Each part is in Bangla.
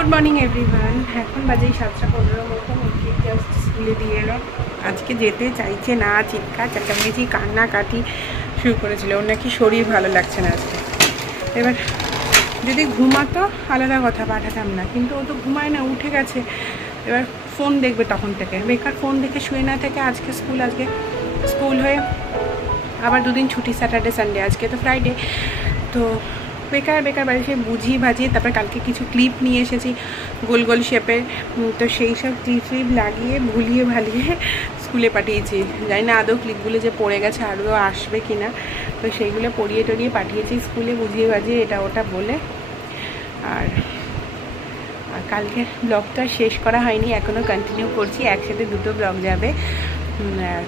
Good morning everyone. এখন বাজে 7:15 মতো। ওকে জাস্ট স্কুলে দিয়ে এলো। আজকে যেতে চাইছে না, চিৎকার চেঁচামেচি কান্নাকাটি শুরু করেছিল। ওর নাকি শরীর ভালো লাগছে না আজকে। এবার যদি ঘুমাতো আলাদা কথা, পাঠাতাম না, কিন্তু ও তো ঘুমায় না, উঠে গেছে। এবার ফোন দেখবে তখন থেকে, বেকার ফোন দেখে শুয়ে না থেকে আজকে স্কুল হয়ে আবার দুদিন ছুটি, স্যাটারডে সানডে, আজকে তো ফ্রাইডে। তো বেকার বাড়ি সে বুঝিয়ে ভাজিয়ে তারপর কালকে কিছু ক্লিপ নিয়ে এসেছি গোল গোল শেপের। তো সেই সব ক্লিপ লাগিয়ে ভুলিয়ে ভালিয়ে স্কুলে পাঠিয়েছি। জানি না আদৌ ক্লিপগুলো যে পড়ে গেছে আরও আসবে কি না। তো সেইগুলো পড়িয়ে টড়িয়ে পাঠিয়েছি স্কুলে বুঝিয়ে ভাজিয়ে এটা ওটা বলে। আর কালকে ব্লগটা শেষ করা হয়নি, এখনও কন্টিনিউ করছি, একসাথে দুটো ব্লগ যাবে।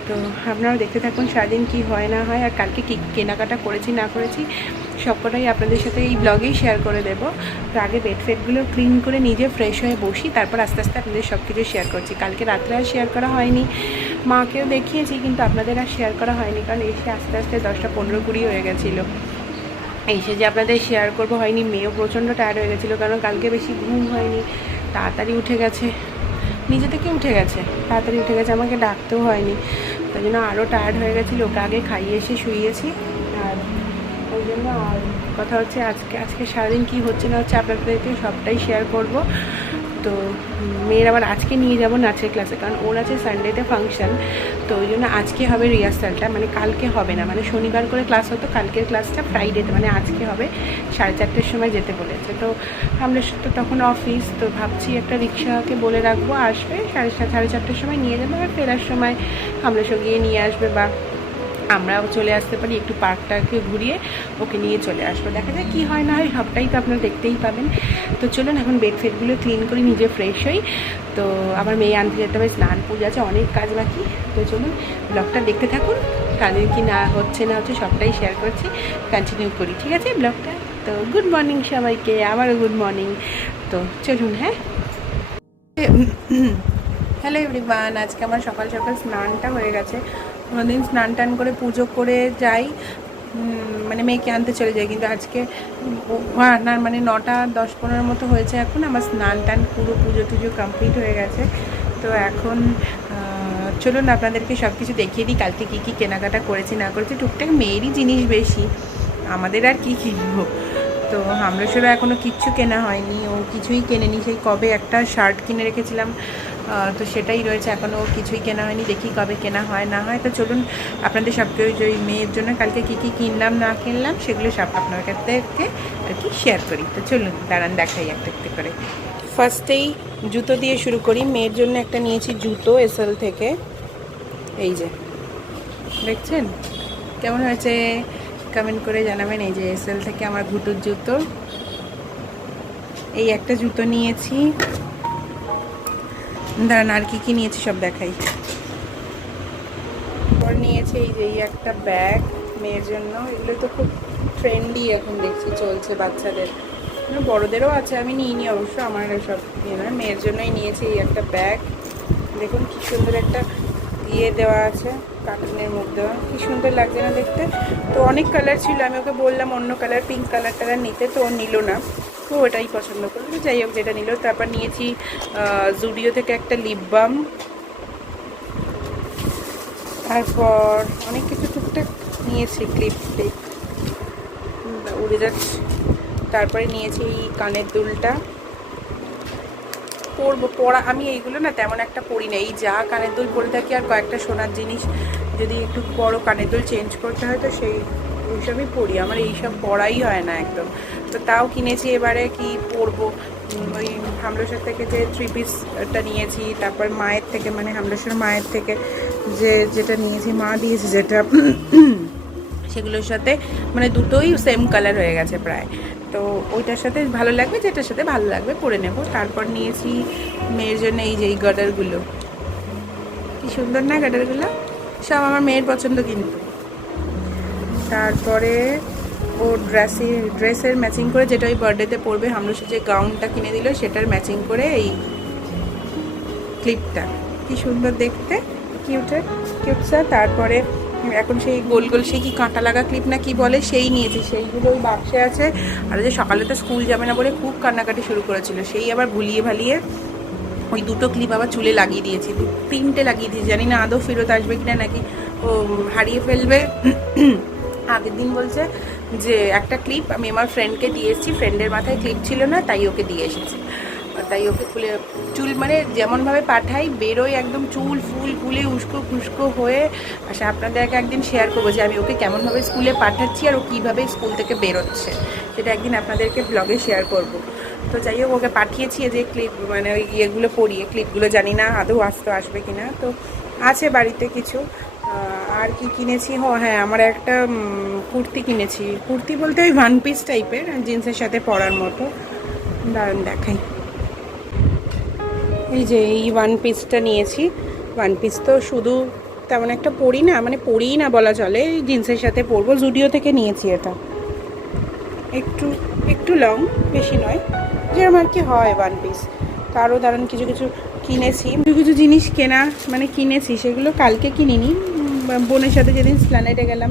তো আপনারাও দেখতে থাকুন সারাদিন কী হয় না হয়, আর কালকে কী কেনাকাটা করেছি না করেছি সবকটাই আপনাদের সাথে এই ব্লগেই শেয়ার করে দেবো। তো আগে বেডফেডগুলো ক্লিন করে নিজে ফ্রেশ হয়ে বসি, তারপর আস্তে আস্তে আপনাদের সব কিছু শেয়ার করছি। কালকে রাত্রে আর শেয়ার করা হয়নি, মাকেও দেখিয়েছি কিন্তু আপনাদের আর শেয়ার করা হয়নি, কারণ এসে আস্তে আস্তে 10টা 15-20 হয়ে গেছিলো। এসে যে আপনাদের শেয়ার করবো হয়নি। মেয়েও প্রচণ্ড টায়ার্ড হয়ে গেছিলো, কারণ কালকে বেশি ঘুম হয়নি। তাড়াতাড়ি উঠে গেছে, নিজে থেকে উঠে গেছে, তাড়াতাড়ি উঠে গেছে, আমাকে ডাকতেও হয়নি। তাই জন্য আরও টায়ার্ড হয়ে গেছিলো। ওকে আগে খাইয়ে এসে শুইয়েছি। আর ওই জন্য আর কথা হচ্ছে আজকে সারাদিন কী হচ্ছে না হচ্ছে আপনাদেরকে সবটাই শেয়ার করব। তো মেয়ের আবার আজকে নিয়ে যাব নাচের ক্লাসে, কারণ ওর আছে সানডেতে ফাংশান। তো ওই জন্য আজকে হবে রিহার্সালটা, মানে কালকে হবে না, মানে শনিবার করে ক্লাস হতো, কালকের ক্লাসটা ফ্রাইডেতে, মানে আজকে হবে। 4:30-র সময় যেতে বলেছে। তো আমরা তো তখন অফিস, তো ভাবছি একটা রিক্সাকে বলে রাখবো, আসবে 4:30-4:30-4:30 সময় নিয়ে যাবে, আর ফেরার সময় আমরা সব গিয়ে নিয়ে আসবে, বা আমরাও চলে আসতে পারি, একটু পার্কটাকে ঘুরিয়ে ওকে নিয়ে চলে আসবো। দেখা যায় কী হয় না হয়, সবটাই তো আপনারা দেখতেই পাবেন। তো চলুন এখন বেডফেডগুলো ক্লিন করি, নিজে ফ্রেশ হই। তো আবার মেয়ে আনতে যেতে হবে, স্নান পূজা আছে, অনেক কাজ বাকি। তো চলুন ব্লগটা দেখতে থাকুন, কাজের কি না হচ্ছে সবটাই শেয়ার করছি, কন্টিনিউ করি, ঠিক আছে ব্লগটা। তো গুড মর্নিং সবাইকে, আবারও গুড মর্নিং। তো চলুন। হ্যাঁ, হ্যালো এভরিওয়ান। আজকে আমার সকাল সকাল স্নানটা হয়ে গেছে। কোনোদিন স্নান টান করে পুজো করে যাই, মানে মেয়েকে আনতে চলে যাই, কিন্তু আজকে না, মানে 9:10-15 মতো হয়েছে। এখন আমার স্নান টান পুরো পুজো টুজো কমপ্লিট হয়ে গেছে। তো এখন চলুন আপনাদেরকে সব কিছু দেখিয়ে দিই, কালকে কী কী কেনাকাটা করেছি না করেছি। টুকটাক মেয়েরই জিনিস বেশি, আমাদের আর কী কিনবো। তো হামলেশ্বরে এখনও কিচ্ছু কেনা হয়নি, ও কিছুই কেনেনি। সেই কবে একটা শার্ট কিনে রেখেছিলাম, তো সেটাই রয়েছে, এখনও কিছুই কেনা হয়নি। দেখি কবে কেনা হয় না হয়। তো চলুন আপনাদের সব কিছু ওই মেয়ের জন্য কালকে কী কী কিনলাম না কিনলাম সেগুলো সব আপনার কাছে আর কি শেয়ার করি। তো চলুন দাঁড়ান দেখাই একটা একটা করে। ফার্স্টেই জুতো দিয়ে শুরু করি। মেয়ের জন্য একটা নিয়েছি জুতো এসএল থেকে, এই যে দেখছেন কেমন হয়েছে কমেন্ট করে জানাবেন। এই যে এসএল থেকে আমার ঘুটুর জুতো, এই একটা জুতো নিয়েছি। দাঁড়ান আর কি নিয়েছি সব দেখাই। পর নিয়েছি এই যে একটা ব্যাগ মেয়ের জন্য। এগুলো তো খুব ট্রেন্ডি এখন দেখছি চলছে বাচ্চাদের, বড়দেরও আছে, আমি নিইনি অবশ্য, আমার সব ইয়ে নয়, মেয়ের জন্যই নিয়েছি এই একটা ব্যাগ। দেখুন কি সুন্দর একটা ইয়ে দেওয়া আছে, কার্টুনের মুখ দেওয়া, কি সুন্দর লাগছে না দেখতে। তো অনেক কালার ছিল, আমি ওকে বললাম অন্য কালার, পিঙ্ক কালারটা নিতে, তো ও নিল না, তো ওটাই পছন্দ করলো। যাই হোক যেটা নিল। তারপর নিয়েছি জুডিও থেকে একটা লিপ বাম, তারপর অনেক কিছু টুকটাক নিয়েছি, ক্লিপ উড়ে যাচ্ছে। তারপরে নিয়েছি এই কানের দুলটা, পরা আমি এইগুলো না তেমন একটা পরি না, এই যা কানের দুল পরে থাকি, আর কয়েকটা সোনার জিনিস যদি একটু বড় কানের দুল চেঞ্জ করতে হয় তো ওইসবই পরি, আমার এইসব পরাই হয় না একদম। তো তাও কিনেছি এবারে, কি পরবো, ওই হামলেশ্বর থেকে যে 3 পিসটা নিয়েছি, তারপর মায়ের থেকে, মানে হামলেশ্বর মায়ের থেকে যেটা নিয়েছি, মা দিয়েছে যেটা, সেগুলোর সাথে মানে দুটোই সেম কালার হয়ে গেছে প্রায়। তো ওইটার সাথে ভালো লাগবে, যেটার সাথে ভালো লাগবে পরে নেব। তারপর নিয়েছি মেয়ের জন্য এই যে এই গার্ডারগুলো, কি সুন্দর না গার্ডারগুলো, সব আমার মেয়ের পছন্দ কিন্তু। তারপরে ও ড্রেসের ম্যাচিং করে, যেটা ওই বার্থডেতে পরবে, আমরা যে গাউনটা কিনে দিল সেটার ম্যাচিং করে এই ক্লিপটা, কি সুন্দর দেখতে, কিউটসা। তারপরে এখন সেই গোল গোল সেই কি কাঁটা লাগা ক্লিপ না কি বলে সেই নিয়েছি, সেইগুলো ওই বাক্সে আছে। আর যে সকালে তো স্কুল যাবে না বলে খুব কান্নাকাটি শুরু করেছিল, সেই আবার ভুলিয়ে ভালিয়ে ওই দুটো ক্লিপ আবার চুলে লাগিয়ে দিয়েছি, 3টে লাগিয়ে দিয়েছি। জানি না আদৌ ফেরত আসবে কিনা, নাকি ও হারিয়ে ফেলবে। আগের দিন বলছে যে একটা ক্লিপ আমি আমার ফ্রেন্ডকে দিয়ে এসেছি, ফ্রেন্ডের মাথায় ক্লিপ ছিল না তাই ওকে দিয়ে এসেছি। তাই ওকে খুলে চুল মানে যেমনভাবে পাঠাই বেরোয় একদম চুল ফুল ফুলে উস্কো খুস্কো হয়ে। আচ্ছা আপনাদেরকে একদিন শেয়ার করবো যে আমি ওকে কেমনভাবে স্কুলে পাঠাচ্ছি আর ও কীভাবে স্কুল থেকে বেরোচ্ছে, সেটা একদিন আপনাদেরকে ব্লগে শেয়ার করব। তো যাই হোক ওকে পাঠিয়েছি যে ক্লিপ মানে ওই ইয়েগুলো পরিয়ে, ক্লিপগুলো জানি না আদৌ আসবে কিনা। তো আছে বাড়িতে কিছু। আর কি কিনেছি, হ্যাঁ আমার একটা কুর্তি কিনেছি। কুর্তি বলতে ওই 1 পিস টাইপের, জিন্সের সাথে পরার মতো। দাঁড়ান দেখাই। এই যে এই 1 পিসটা নিয়েছি। 1 পিস তো শুধু তেমন একটা পরি না, মানে পরিই না বলা চলে, জিন্সের সাথে পরবো। জুডিও থেকে নিয়েছি এটা, একটু একটু লং, বেশি নয়, যেরকম আর কি হয় 1 পিস। তো আরও দাঁড়ান কিছু কিছু কিনেছি, কিছু কিছু জিনিস কেনা মানে কিনেছি, সেগুলো কালকে কিনিনি, বোনের সাথে যেদিন স্প্ল্যানেডে গেলাম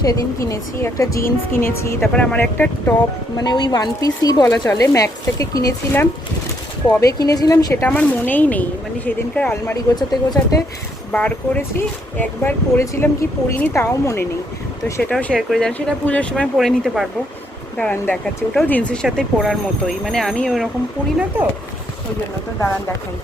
সেদিন কিনেছি। একটা জিন্স কিনেছি, তারপর আমার একটা টপ মানে ওই 1 পিসই বলা চলে, ম্যাক্স থেকে কিনেছিলাম। কবে কিনেছিলাম সেটা আমার মনেই নেই, মানে সেদিনকার আলমারি গোছাতে গোছাতে বার করেছি, একবার পরেছিলাম কি পরিনি তাও মনে নেই। তো সেটাও শেয়ার করে দেন, সেটা পুজোর সময় পরে নিতে পারবো। দাঁড়ান দেখাচ্ছি, ওটাও জিন্সের সাথে পরার মতোই, মানে আমি ওরকম পরি না তো ওই জন্য। তো দাঁড়ান দেখাই।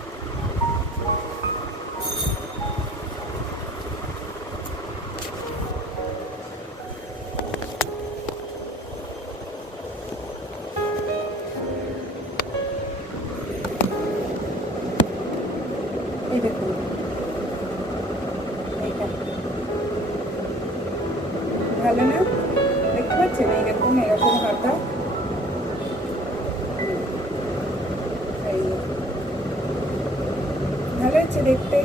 এই দেখুন এইটা ভালো না, দেখতে পাচ্ছেন? এই দেখুন এরকম হাতা, ভালো হচ্ছে দেখতে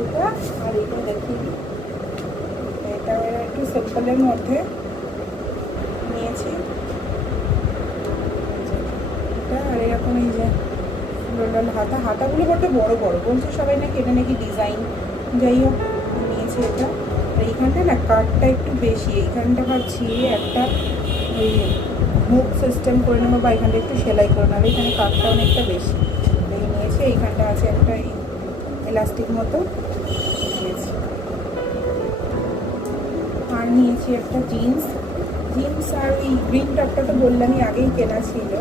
এটা। আর এটা দেখুন, এটা একটু সিম্পলের মধ্যে নিয়েছি এটা। আর এরকম এই যে লোলাল হাতাগুলো বড্ড বড় বড় বলছে সবাই, নাকি এটা নাকি ডিজাইন। যাই হোক নিয়েছি এটা। আর এইখানটা না কাটটা একটু বেশি, এইখানটা ভাবছি একটা ওই হুক সিস্টেম করে নেবো, বা এখানটা একটু সেলাই করে নেবো, এখানে কাটটা অনেকটা বেশি। এই নিয়েছি, এইখানটা আছে একটা এলাস্টিক মতো নিয়েছি। আর নিয়েছি একটা জিন্স। আর ওই গ্রিন টপটা তো বললামই আগেই কেনা ছিল।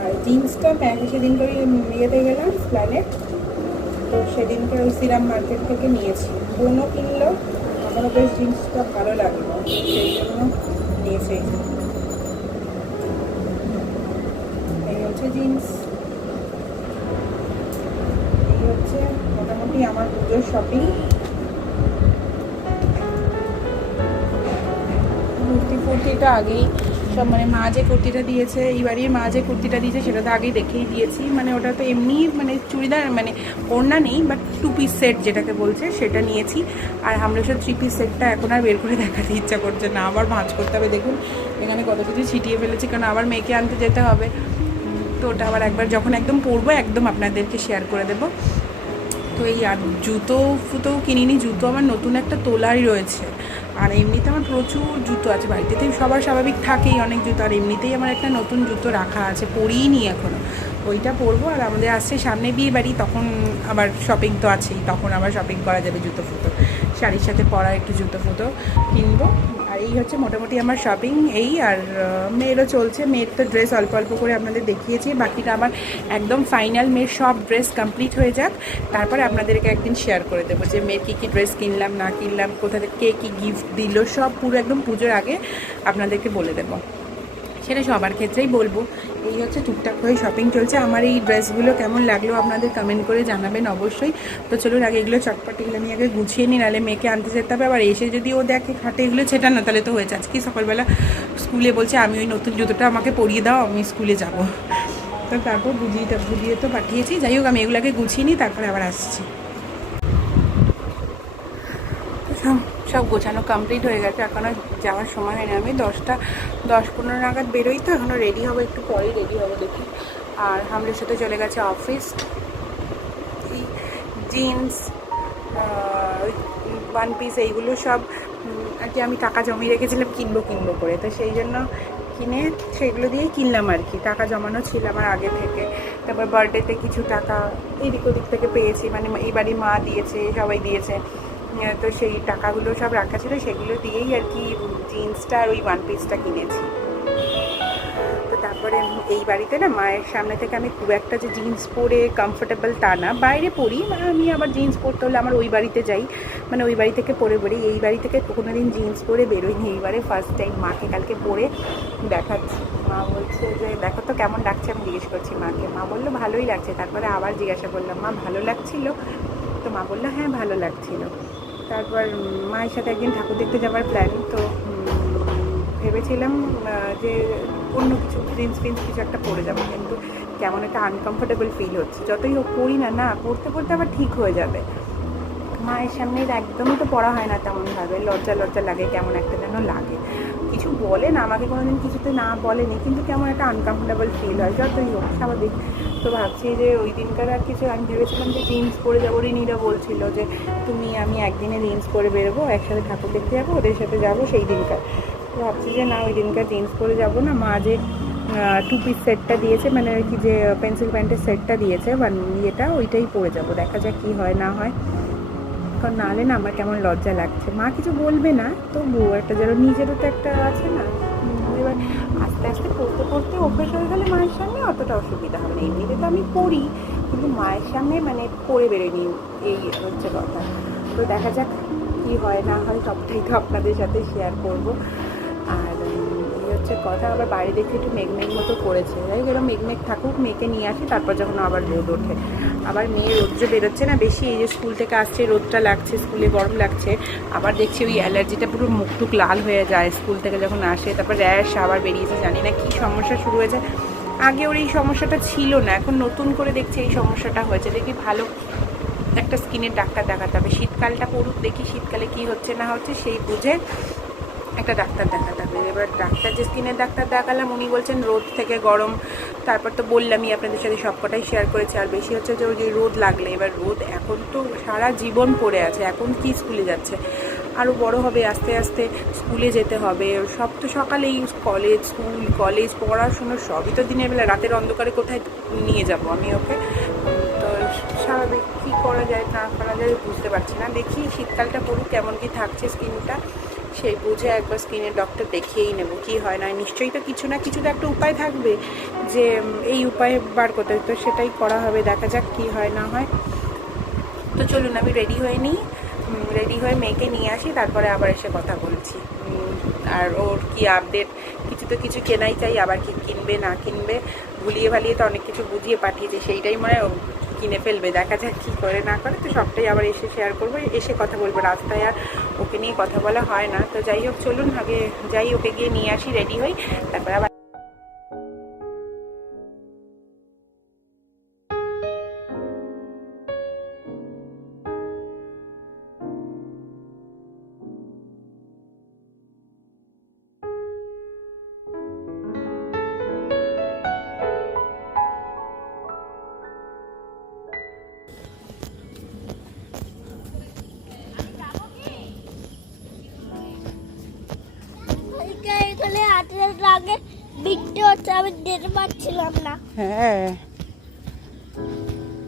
আর জিন্সটা সেদিনকে ওই ইয়েতে গেলাম প্ল্যানেট, তো সেদিনকে ওই সিরাম মার্কেট থেকে নিয়েছি। বোনও কিনলো, আমারও বেশ জিন্সটা ভালো লাগলো, সেই জন্য নিয়েছি। এই হচ্ছে জিন্স, এই হচ্ছে মোটামুটি আমার পুজোর শপিং। কুর্তিটা আগেই সব, মানে মা যে কুর্তিটা দিয়েছে, এই বাড়ির মা যে কুর্তিটা দিয়েছে সেটা তো আগেই দেখেই দিয়েছি। মানে ওটা তো এমনি মানে চুড়িদার, মানে ওড়না নেই, বাট 2 পিস সেট যেটাকে বলছে সেটা নিয়েছি। আর আমরা সব 3 পিস সেটটা এখন আর বের করে দেখাতে ইচ্ছা করছে না, আবার ভাঁজ করতে হবে। দেখুন এখানে কত কিছু ছিটিয়ে ফেলেছি, কারণ আবার মেয়েকে আনতে যেতে হবে। তো ওটা আবার একবার যখন একদম পরবো একদম আপনাদেরকে শেয়ার করে দেবো। তো এই আর জুতোও কিনিনি, জুতো আমার নতুন একটা তোলারই রয়েছে। আর এমনিতে আমার প্রচুর জুতো আছে বাড়িতে, সবার স্বাভাবিক থাকেই অনেক জুতো। আর এমনিতেই আমার একটা নতুন জুতো রাখা আছে, পরিই নি এখনও, ওইটা পরবো। আর আমাদের আসছে সামনে বিয়ে বাড়ি, তখন আবার শপিং তো আছেই, তখন আবার শপিং করা যাবে। জুতো ফুতো শাড়ির সাথে পরা একটু জুতো ফুতো কিনবো। আর এই হচ্ছে মোটামুটি আমার শপিং এই। আর মেয়েরও চলছে, মেয়ের তো ড্রেস অল্প অল্প করে আপনাদের দেখিয়েছি, বাকিটা আমার একদম ফাইনাল মেয়ের সব ড্রেস কমপ্লিট হয়ে যাক, তারপরে আপনাদেরকে একদিন শেয়ার করে দেবো যে মেয়ের কী কী ড্রেস কিনলাম না কিনলাম, কোথা থেকে কে কী গিফট দিল, সব পুরো একদম পুজোর আগে আপনাদেরকে বলে দেবো। সেটা সবার ক্ষেত্রেই বলবো। এই হচ্ছে টুকটাক হয়ে শপিং চলছে। আমার এই ড্রেসগুলো কেমন লাগলো আপনাদের কমেন্ট করে জানাবেন অবশ্যই। তো চলুন আগে এগুলো চটপটিগুলো আমি আগে গুছিয়ে নিই, নাহলে মেয়েকে আনতে যেতে হবে। আবার এসে যদি ও দেখে খাটে এগুলো ছেটা না, তাহলে তো হয়েছে। আজকে সকালবেলা স্কুলে বলছে আমি ওই নতুন জুতোটা আমাকে পরিয়ে দাও, আমি স্কুলে যাব। তো তারপর বুঝিয়ে তো পাঠিয়েছি। যাই হোক আমি এগুলোকে গুছিয়ে নিই, তারপরে আবার আসছি। সব গোছানো কমপ্লিট হয়ে গেছে, এখনও যাওয়ার সময় হয়নি। আমি 10-15 নাগাদ বেরোই, তো এখনও রেডি হবো, একটু পরেই রেডি হবো দেখি। আর হামলের সাথে চলে গেছে অফিস। এই জিন্স 1 পিস এইগুলো সব আর কি আমি টাকা জমিয়ে রেখেছিলাম কিনবো করে, তো সেই জন্য কিনে সেগুলো দিয়েই কিনলাম আর কি। টাকা জমানো ছিল আমার আগে থেকে, তারপর বার্থডেতে কিছু টাকা এদিক ওদিক থেকে পেয়েছি, মানে এই বাড়ি মা দিয়েছে, সবাই দিয়েছে, তো সেই টাকাগুলো সব রাখা ছিল, সেগুলো দিয়েই আর কি জিন্সটা আর ওই ওয়ান পিসটা কিনেছি। তো তারপরে এই বাড়িতে না মায়ের সামনে থেকে আমি খুব একটা যে জিন্স পরে কমফোর্টেবল তা না, বাইরে পরি, মানে আমি আবার জিন্স পরতে হলে আমার ওই বাড়িতে যাই, মানে ওই বাড়ি থেকে পরে বেরোই। এই বাড়ি থেকে কোনো দিন জিন্স পরে বেরোইনি, এইবারে ফার্স্ট টাইম মাকে কালকে পরে দেখাচ্ছি। মা বলছে যে দেখো তো কেমন লাগছে, আমি জিজ্ঞেস করছি মাকে, মা বললো ভালোই লাগছে। তারপরে আবার জিজ্ঞাসা করলাম মা ভালো লাগছিল, তো মা বললো হ্যাঁ ভালো লাগছিল। তারপর মায়ের সাথে একদিন ঠাকুর দেখতে যাওয়ার প্ল্যান, তো ভেবেছিলাম যে অন্য কিছু জিন্স ফিন্স কিছু একটা পরে যাবো, কিন্তু কেমন একটা আনকমফোর্টেবল ফিল হচ্ছে। যতই হোক পরি না পরতে পরতে আবার ঠিক হয়ে যাবে। মায়ের সামনে একদমই তো পড়া হয় না তেমনভাবে, লজ্জা লাগে, কেমন একটা যেন লাগে। কিছু বলে না আমাকে, কোনোদিন কিছুতে না বলেনি, কিন্তু কেমন একটা আনকমফোর্টেবল ফিল হয়, যতই হোক স্বাভাবিক। তো ভাবছি যে ওই দিনকার আর কিছু, আমি ভেবেছিলাম যে জিন্স পরে যাবো, রিনিরা বলছিল যে আমি একদিনে জিন্স পরে বেরোবো, একসাথে ঠাকুর দেখতে যাবো, ওদের সাথে যাবো সেই দিনকার। তো ভাবছি যে না, ওই দিনকার জিন্স পরে যাবো না। মা যে 2 পিস সেটটা দিয়েছে, মানে আর কি যে পেন্সিল প্যান্টের সেটটা দিয়েছে ইয়েটা, ওইটাই পরে যাবো, দেখা যাক কী হয় না হয়। কারণ নাহলে না আমার কেমন লজ্জা লাগছে। মা কিছু বলবে না, তবুও একটা যেন নিজেরও তো একটা আছে না। এবার আস্তে আস্তে পড়তে পড়তে অভ্যেস হয়ে গেলে মায়ের সামনে অতটা অসুবিধা হবে না। এমনিতে তো আমি পড়ি, কিন্তু মায়ের সামনে মানে পড়ে বেরোয়নি, এই হচ্ছে কথা। তো দেখা যাক কী হয় না হয়, সবটাই তো আপনাদের সাথে শেয়ার করব। আর এই হচ্ছে কথা। আবার বাইরে দেখে একটু মেঘমেঘ মতো করেছে, যাই হোক এরকম মেঘমেঘ থাকুক, মেয়েকে নিয়ে আসি, তারপর যখন আবার রোদ ওঠে। আবার মেয়ে রোদ যে বেরোচ্ছে না বেশি, এই যে স্কুল থেকে আসছে রোদটা লাগছে, স্কুলে গরম লাগছে, আবার দেখছি ওই অ্যালার্জিটা পুরো মুখ টুক লাল হয়ে যায় স্কুল থেকে যখন আসে, তারপর র্যাশ আবার বেরিয়েছে, জানি না কী সমস্যা শুরু হয়েছে। আগে ওর এই সমস্যাটা ছিল না, এখন নতুন করে দেখছি এই সমস্যাটা হয়েছে। দেখি ভালো একটা স্কিনের ডাক্তার দেখাতে হবে, শীতকালটা পড়ুক, দেখি শীতকালে কী হচ্ছে না হচ্ছে সেই বুঝে একটা ডাক্তার দেখাতে হবে। এবার ডাক্তার যে স্কিনের ডাক্তার দেখালাম, উনি বলছেন রোদ থেকে গরম, তারপর তো বললামই আপনাদের সাথে সবকটাই শেয়ার করেছি। আর বেশি হচ্ছে যে ওই যে রোদ লাগলে, এবার রোদ এখন তো সারা জীবন পড়ে আছে, এখন কি স্কুলে যাচ্ছে, আরও বড় হবে আস্তে আস্তে, স্কুলে যেতে হবে, সব তো সকালেই কলেজ পড়াশুনো সবই তো দিনের বেলা, রাতের অন্ধকারে কোথায় নিয়ে যাব আমি ওকে। তো স্বাভাবিক কী করা যায় না করা যায় বুঝতে পারছি না। দেখি শীতকালটা পড়ুক, কেমন কি থাকছে স্কিনটা, সেই বুঝে একবার স্কিনের ডক্টর দেখিয়েই নেবো কী হয় না। নিশ্চয়ই তো কিছু না কিছু তো একটা উপায় থাকবে, যে এই উপায় বার করতে, তো সেটাই করা হবে, দেখা যাক কী হয় না হয়। তো চলুন আমি রেডি হয়ে নিই, রেডি হয়ে মেয়েকে নিয়ে আসি, তারপরে আবার এসে কথা বলছি। আর ওর কি আপডেট, কিছু তো কিছু কেনাই চাই, আবার কি কিনবে না কিনবে, ভুলিয়ে ভালিয়ে তো অনেক কিছু বুঝিয়ে পাঠিয়েছে, সেইটাই মনে হয় কিনে ফেলবে, দেখা যাক কী করে না করে। তো সবটাই আবার এসে শেয়ার করবো, এসে কথা বলবো, রাস্তায় আর ওকে নিয়ে কথা বলা হয় না। তো যাই হোক চলুন আগে যাই, ওকে গিয়ে নিয়ে আসি, রেডি হই, তারপর আবার আগে বৃষ্টি হচ্ছে, আমি যেতে পারছিলাম না। হ্যাঁ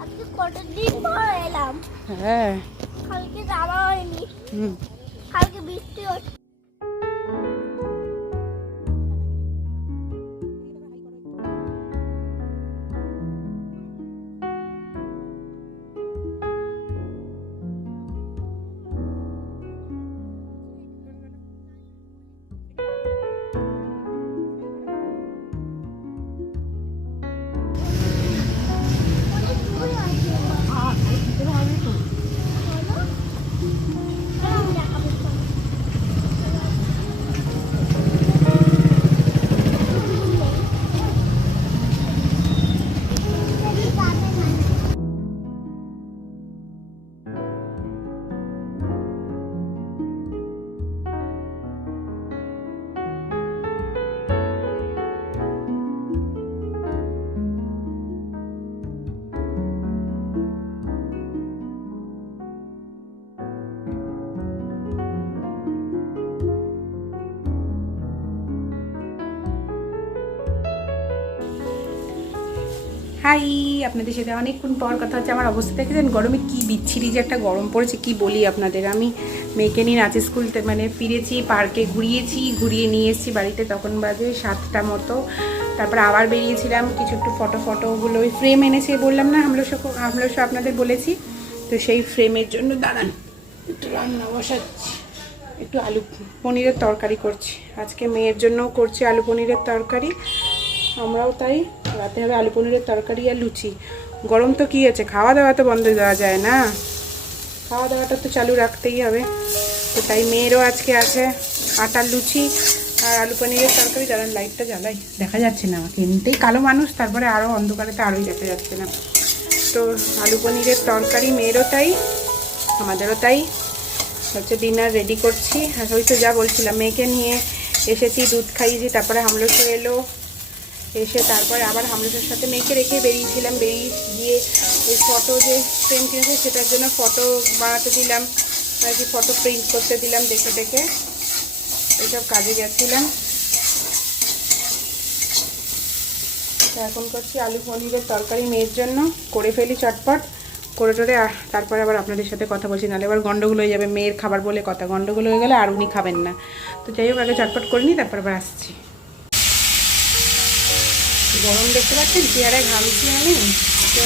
আজকে কতদিন পর এলাম। হ্যাঁ কালকে যাওয়া হয়নি, কালকে বৃষ্টি হচ্ছে। হাই, আপনাদের সাথে অনেকক্ষণ পর কথা হচ্ছে। আমার অবস্থা দেখেছেন, গরমে কি বিচ্ছিরি যে একটা গরম পড়েছে, কি বলি আপনাদের। আমি মেয়েকে নিয়ে নাচের স্কুল মানে ফিরেছি, পার্কে ঘুরিয়ে নিয়ে এসেছি বাড়িতে, তখন বাজে 7টা মতো। তারপরে আবার বেরিয়েছিলাম কিছু একটু ফটোগুলো, ওই ফ্রেম এনেছে বললাম না, আমরা সব আপনাদের বলেছি। তো সেই ফ্রেমের জন্য দাঁড়ান একটু রান্না বসাচ্ছি, একটু আলু পনিরের তরকারি করছি। আজকে মেয়ের জন্যও করছি আলু পনিরের তরকারি, আমরাও তাই। রাতে হবে আলু পনিরের তরকারি আর লুচি। গরম তো কী আছে, খাওয়া দাওয়া তো বন্ধ দেওয়া যায় না, খাওয়া দাওয়াটা তো চালু রাখতেই হবে। তো তাই মেয়েরও আজকে আছে আটার লুচি আর আলু পনিরের তরকারি। দাঁড়ান লাইটটা জ্বালাই, দেখা যাচ্ছে না আমাকে, এমনিতেই কালো মানুষ, তারপরে আরও অন্ধকারে তো আরোই দেখা যাচ্ছে না। তো আলু পনিরের তরকারি মেয়েরও তাই, আমাদেরও তাই হচ্ছে। ডিনার রেডি করছি। আর ওই তো যা বলছিলাম, মেয়েকে নিয়ে এসেছি, দুধ খাইয়েছি, তারপরে হামলসো এলো, এসে তারপরে আবার হামলসের সাথে মেয়েকে রেখে বেরিয়ে গিয়ে ওই ফটো যে ফ্রেম কিনেছে সেটার জন্য ফটো বানাতে দিলাম, আর কি ফটো প্রিন্ট করতে দিলাম, দেখে এইসব কাজে গেছিলাম। তো এখন করছি আলু পনিরের তরকারি মেয়ের জন্য, করে ফেলি চটপট করে টোরে, তারপরে আবার আপনাদের সাথে কথা বলছি, নাহলে এবার গন্ডগোল হয়ে যাবে। মেয়ের খাবার বলে কথা, গন্ডগোল হয়ে গেলে আর উনি খাবেন না। তো যাই হোক, আগে চটপট করে নিই, তারপর আবার আসছি। গরম দেখতে পাচ্ছেন, চেয়ারে ঘামছি আমি। তো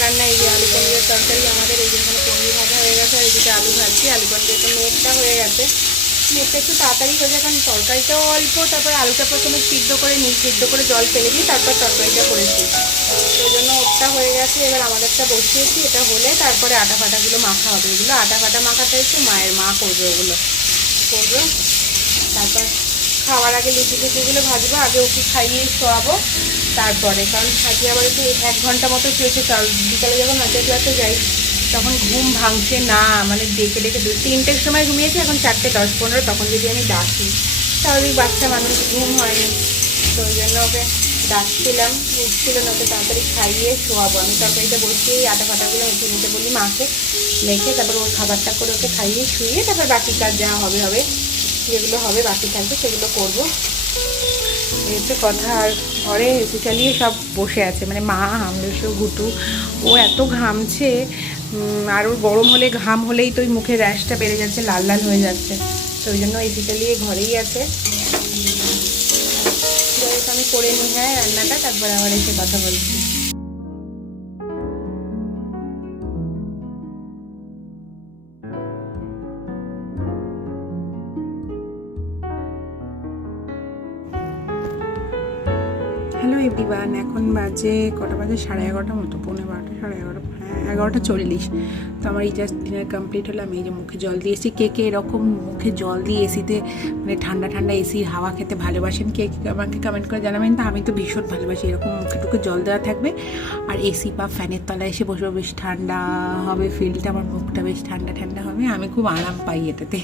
রান্না এই যে আলু পনিরের তরকারি আমাদের, এই যে এখানে পনির ভাজা হয়ে গেছে, এইদিকে আলু ভাজছি। আলু পনিরের তো মেয়েরটা হয়ে গেছে, মেয়েরটা একটু তাড়াতাড়ি হয়ে যায়, কারণ তরকারিটাও অল্প। তারপরে আলুটা প্রথমে সিদ্ধ করে জল ফেলে দিই, তারপর তরকারিটা করেছি, ওই জন্য ওরটা হয়ে গেছে। এবার আমাদেরটা বসিয়েছি, এটা হলে তারপরে আটা ফাটাগুলো মাখা হবে। এগুলো আটা ফাটা মাখাটা একটু মায়ের মা করবে, ওগুলো করবো। তারপর খাওয়ার আগে লুচিগুলো ভাজবো, আগে ওকে খাইয়ে শোয়াবো তারপরে, কারণ আজকে আবার একটু 1 ঘন্টা মতো শুয়েছে। বিকালে যখন নাচের ক্লাসে যাই তখন ঘুম ভাঙছে না, মানে ডেকে 3টের সময় ঘুমিয়েছি, এখন 4:10-15, তখন যদি আমি ডাকি, স্বাভাবিক বাচ্চা মানুষ ঘুম হয়নি, তো ওই জন্য ওকে ডাকছিলাম, উঠছিল না, ওকে তাড়াতাড়ি খাইয়ে শোয়াবো। আমি তরকারিটা বসিয়ে আটা ফাটাগুলো মেখে নিতে বলি মাকে, মেখে তারপর ওর খাবারটা করে ওকে খাইয়ে শুয়ে তারপর বাকি কাজ যা হবে, যেগুলো হবে বাকি থাকবে সেগুলো করবো। এই হচ্ছে কথা। আর ঘরে এসি চালিয়ে সব বসে আছে, মানে মা, হামলেশো, ঘুটু, ও এত ঘামছে। আর ওর গরম হলে, ঘাম হলেই তো ওই মুখের র্যাশটা বেড়ে যাচ্ছে, লাল লাল হয়ে যাচ্ছে, তো ওই জন্য এসি চালিয়ে ঘরেই আছে। আমি করে নিই হ্যাঁ রান্নাটা, তারপরে আবার এসে কথা বলছি। হ্যালো এভরিওয়ান, এখন বাজে কটা বাজে, 11:30 মতো, 11:45, 11:30, হ্যাঁ 11:40। তো আমার এই জাস্ট ডিনার কমপ্লিট হলো। আমি এই যে মুখে জল দিয়েছি। কে এরকম মুখে জল দিয়ে এসিতে, মানে ঠান্ডা ঠান্ডা এসির হাওয়া খেতে ভালোবাসেন, কে আমাকে কমেন্ট করে জানাবেন। তো আমি তো ভীষণ ভালোবাসি, এরকম মুখে টুকে জল দেওয়া থাকবে আর এসি বা ফ্যানের তলায় এসে বসে বেশ ঠান্ডা হবে ফিলটা, আমার মুখটা বেশ ঠান্ডা ঠান্ডা হবে, আমি খুব আরাম পাই এটাতে।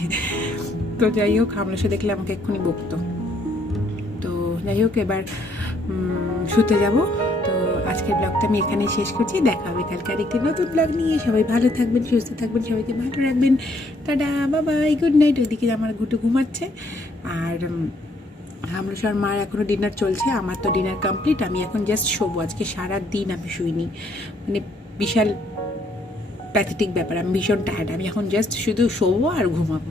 তো যাই হোক, হামলেশো দেখলে আমাকে এক্ষুনি বকতো। তো যাই হোক, এবার শুতে যাব। তো আজকের ব্লগটা আমি এখানেই শেষ করছি। দেখা হবে কালকে আরেকটি নতুন ব্লগ নিয়ে। সবাই ভালো থাকবেন, সুস্থ থাকবেন, সবাইকে ভালো রাখবেন। টাটা, বাবাই, গুড নাইট। ওইদিকে আমার ঘুটু ঘুমাচ্ছে, আর হামলেশোর মার এখনও ডিনার চলছে, আমার তো ডিনার কমপ্লিট। আমি এখন জাস্ট শোবো। আজকে সারা দিন আমি শুইনি, মানে বিশাল প্যাথেটিক ব্যাপার, আমি ভীষণ টায়ার্ড। আমি এখন জাস্ট শুধু শোবো আর ঘুমাবো।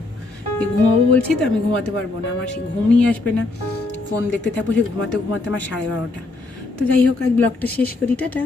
এই ঘুমাবো বলছি তো, আমি ঘুমাতে পারবো না, আমার সেই ঘুমই আসবে না, ফোন দেখতে থাকবো, সে ঘুমাতে আমার 12:30। তো যাই হোক, আজ ব্লগটা শেষ করি, টাটা।